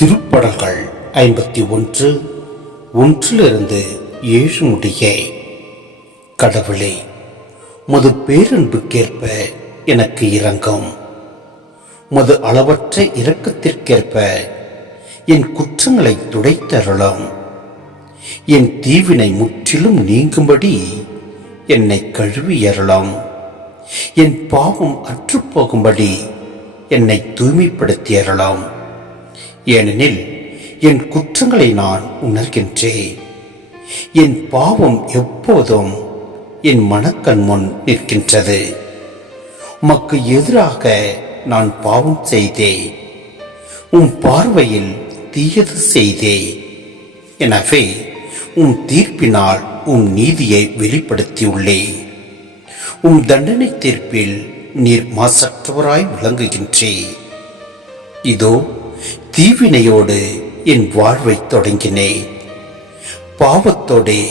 திருப்படல்கள் 51 1 7 முடிய. கடவுளே, மது பேரன்புக்கேற்ப எனக்கு இரங்கும். மது அளவற்ற இரக்கத்திற்கேற்ப என் குற்றங்களை துடைத்தருளும். என் தீவினை முற்றிலும் நீங்கும்படி என்னை கழுவியருளும். என் பாவம் அற்றுப்போகும்படி என்னை தூய்மைப்படுத்தியருளும். ஏனெனில் என் குற்றங்களை நான் உணர்கின்றேன். என் பாவம் எப்போதும் என் மனக்கண் முன் நிற்கின்றது. உமக்கு எதிராக நான் பாவம் செய்தேன், உம் பார்வையில் தீயது செய்தேன். எனவே உம் தீர்ப்பினால் உம் நீதியை வெளிப்படுத்தியுள்ளேன். உம் தண்டனை தீர்ப்பில் நீர் மாசற்றவராய் விளங்குகின்றேன். இதோ தீவினையோடு என் வாழ்வை தொடங்கினேன். பாவத்தோடே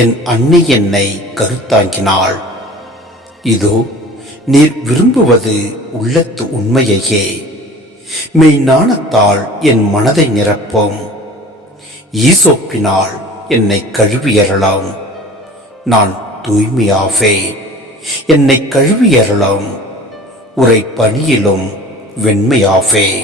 என் அன்னை என்னை கருத்தாங்கினாள். இதோ நீர் விரும்புவது உள்ளத்து உண்மையையே. மெய் நாணத்தால் என் மனதை நிரப்பும். ஈசோப்பினால் என்னை கழுவியறலாம். நான் தூய்மையாவேன். என்னை கழுவியறலாம். உரை பணியிலும் வெண்மையாவேன்.